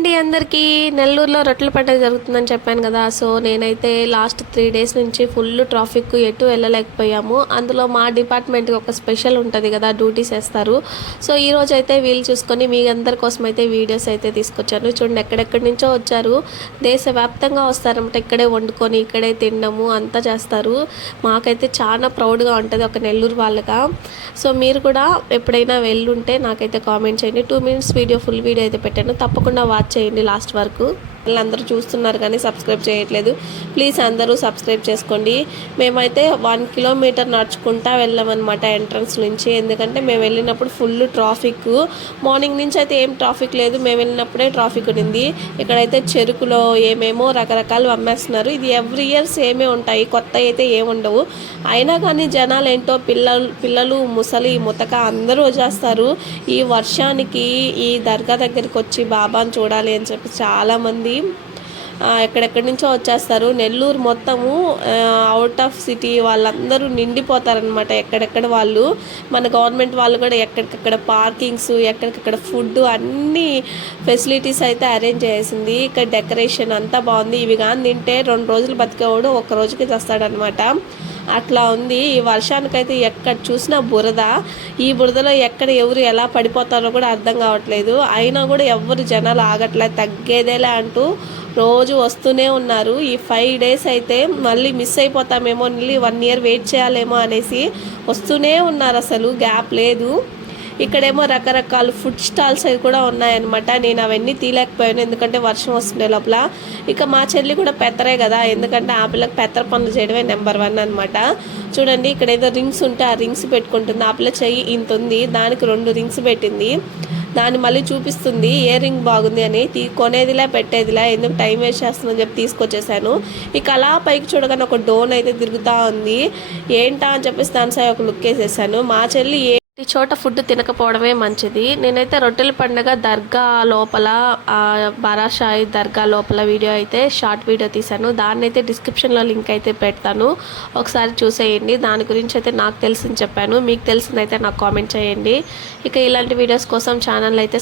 అండి అందరికీ నెల్లూరులో రొట్టెల పండుగ జరుగుతుందని చెప్పాను కదా. సో నేనైతే లాస్ట్ 3 డేస్ నుంచి ఫుల్ ట్రాఫిక్ ఎటు వెళ్ళలేకపోయాము. అందులో మా డిపార్ట్మెంట్కి ఒక స్పెషల్ ఉంటుంది కదా, డ్యూటీస్ వేస్తారు. సో ఈరోజు అయితే వీలు చూసుకొని మీ అందరి కోసం అయితే వీడియోస్ అయితే తీసుకొచ్చాను. చూడండి, ఎక్కడెక్కడి నుంచో వచ్చారు, దేశవ్యాప్తంగా వస్తారన్నమాట. ఇక్కడే వండుకొని ఇక్కడే తినడము అంతా చేస్తారు. మాకైతే చాలా ప్రౌడ్గా ఉంటుంది ఒక నెల్లూరు వాళ్ళగా. సో మీరు కూడా ఎప్పుడైనా వెళ్ళుంటే నాకైతే కామెంట్ చేయండి. 2 minutes వీడియో, ఫుల్ వీడియో అయితే పెట్టాను, తప్పకుండా వాచ్ చేయండి లాస్ట్ వరకు. అందరూ చూస్తున్నారు కానీ సబ్స్క్రైబ్ చేయట్లేదు. ప్లీజ్ అందరూ సబ్స్క్రైబ్ చేసుకోండి. మేమైతే 1 kilometer నడుచుకుంటా వెళ్ళామన్నమాట ఎంట్రన్స్ నుంచి. ఎందుకంటే మేము వెళ్ళినప్పుడు ఫుల్ ట్రాఫిక్. మార్నింగ్ నుంచి అయితే ఏం ట్రాఫిక్ లేదు, మేము వెళ్ళినప్పుడే ట్రాఫిక్ ఉంది. ఇక్కడైతే చెరుకులో ఏమేమో రకరకాలు అమ్మేస్తున్నారు. ఇది ఎవ్రీ ఇయర్ సేమే ఉంటాయి, కొత్త అయితే ఏముండవు. అయినా కానీ జనాలు ఏంటో, పిల్లలు ముసలి ముతక అందరూ వచ్చేస్తారు. ఈ వర్షానికి ఈ దర్గా దగ్గరికి వచ్చి బాబాని చూడాలి అని చెప్పి చాలామంది ఎక్కడెక్కడి నుంచో వచ్చేస్తారు. నెల్లూరు మొత్తము అవుట్ ఆఫ్ సిటీ వాళ్ళందరూ నిండిపోతారనమాట. ఎక్కడెక్కడ వాళ్ళు, మన గవర్నమెంట్ వాళ్ళు కూడా ఎక్కడికక్కడ పార్కింగ్స్, ఎక్కడికక్కడ ఫుడ్, అన్ని ఫెసిలిటీస్ అయితే అరేంజ్ చేసింది. ఇక్కడ డెకరేషన్ అంతా బాగుంది. ఇవి కానీ తింటే 2 రోజులు బతికేవాడు 1 రోజుకి చేస్తాడనమాట. అట్లా ఉంది. ఈ వర్షానికైతే ఎక్కడ చూసినా బురద. ఈ బురదలో ఎక్కడ ఎవరు ఎలా పడిపోతారో కూడా అర్థం కావట్లేదు. అయినా కూడా ఎవరు జనాలు ఆగట్లేదు, తగ్గేదేలే అంటూ రోజు వస్తూనే ఉన్నారు. ఈ 5 days అయితే మళ్ళీ మిస్ అయిపోతామేమో, మళ్ళీ 1 year వెయిట్ చేయాలేమో అనేసి వస్తూనే ఉన్నారు, అసలు గ్యాప్ లేదు. ఇక్కడేమో రకరకాల ఫుడ్ స్టాల్స్ అవి కూడా ఉన్నాయన్నమాట. నేను అవన్నీ తీయలేకపోయాను ఎందుకంటే వర్షం వస్తుండే లోపల. ఇక మా చెల్లి కూడా పెత్తరే కదా, ఎందుకంటే ఆ పిల్లకి పెత్తర పనులు చేయడమే నెంబర్ 1 అనమాట. చూడండి, ఇక్కడ ఏదో రింగ్స్ ఉంటే ఆ రింగ్స్ పెట్టుకుంటుంది. ఆ పిల్ల చెయ్యి ఇంత ఉంది, దానికి 2 రింగ్స్ పెట్టింది. దాన్ని మళ్ళీ చూపిస్తుంది ఏ రింగ్ బాగుంది అని. కొనేదిలా పెట్టేదిలా, ఎందుకు టైం వేస్ట్ చేస్తుందని చెప్పి తీసుకొచ్చేసాను. ఇక అలా పైకి చూడగానే ఒక డోన్ అయితే తిరుగుతూ ఉంది. ఏంటా అని చెప్పేసి దాని సై ఒక లుక్ వేసేసాను. మా చెల్లి ఈ చోట ఫుడ్ తినకపోవడమే మంచిది. నేనైతే రొట్టెల పండుగ దర్గా లోపల, బారాషాయి దర్గా లోపల వీడియో అయితే షార్ట్ వీడియో తీశాను. దాన్ని అయితే డిస్క్రిప్షన్లో లింక్ అయితే పెడతాను, ఒకసారి చూసేయండి. దాని గురించి అయితే నాకు తెలిసింది చెప్పాను, మీకు తెలిసిందైతే నాకు కామెంట్ చేయండి. ఇక ఇలాంటి వీడియోస్ కోసం ఛానల్ అయితే